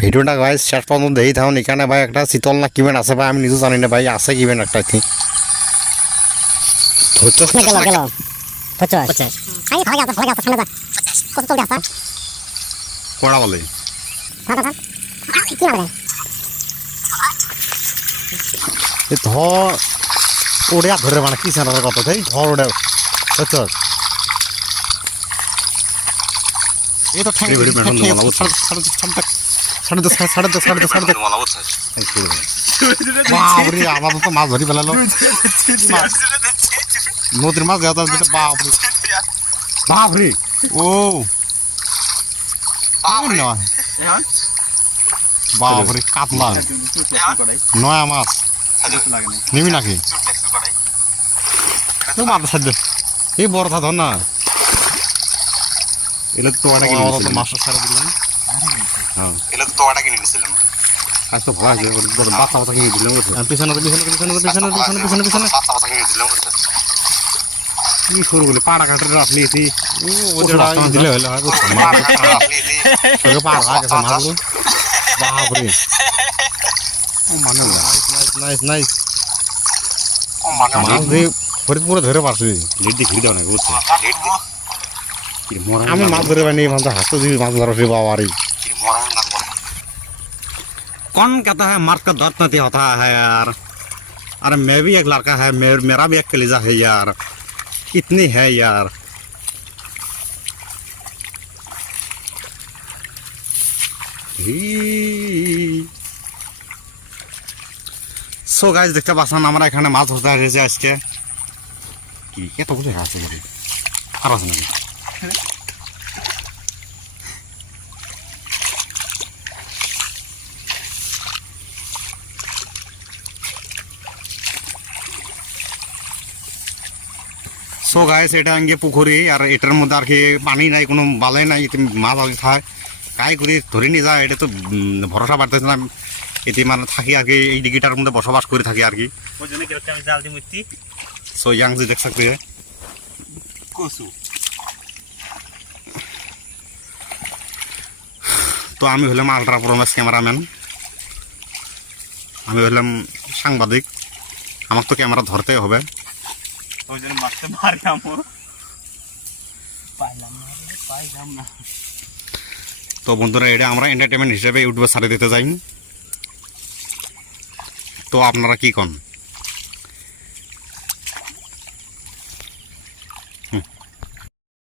ভিডিওটা ভাই শেষ পর্যন্ত দেখি থাকুন। এখানে ভাই একটা শীতল না কিবেন আছে ভাই, আমি নিজে জানি না ভাই আছে কিবেন একটা কি কড়া বলে ধর ওরে ধরে মানে কি সেনার কথা তাই ধর ওরে বুঝছ এই তো আমার তো মাছ ধরি ফেলালো নদীর মাছ বাপরে বাপরে ও বাপরে কাতলা নয়া মাছ নিবি নাকি মাছ এই বড় ধর না এলে তো মাছটা ছাড়া দিলাম এলে তো তোয়াটা কিনে নিয়েছিলাম আজ তো ভয় আছে বাচ্চা বাচ্চা কিনে দিলাম পিছনে পিছনে পিছনে পিছনে পিছনে পিছনে পিছনে বাচ্চা বাচ্চা কিনে দিলাম কি শুরু করলি পাড়া কাটে রাখলি দিলে হলে পাড়া গেছে মাছগুলো বাপরে মানে নাইস নাইস মাছ দিয়ে ফরিদপুরে ধরে পারছি লিড দিয়ে ঘুরে দেওয়া না বুঝছো আমি মাছ ধরে পাইনি হাসতে দিবি মাছ ধরা সে बाबा कौन कहता है मार्च का दर्द नहीं होता है यार। अरे मैं भी एक लड़का है मेरा भी एक कलेजा है यार, कितनी है यार। সো গাইস দেখতে পাচ্ছেন আমরা এখানে মাছ ধরতে এসেছি আজকে। কি এত কিছু আছে আর আছে নাকি সো গাইস এটা আগে পুকুরি আর এটার মধ্যে আর কি পানি নাই কোনো বালাই নাই মাছ আগে খায় কাই করে ধরে নিয়ে যায় এটা তো ভরসা বাড়তেছে না এতে মানে থাকি আর কি এই দিঘিটার মধ্যে বসবাস করে থাকি আর কি সো ইয়াং যে দেখ सकते हैं তো আমি হলাম আলট্রা প্রোম্যাক্স ক্যামেরাম্যান, আমি হলাম সাংবাদিক, আমার তো ক্যামেরা ধরতেই হবে। তো বন্ধুরা এটা আমরা এন্টারটেনমেন্ট হিসেবে ইউটিউবে ছাড়ে দিতে যাই, তো আপনারা কি কন?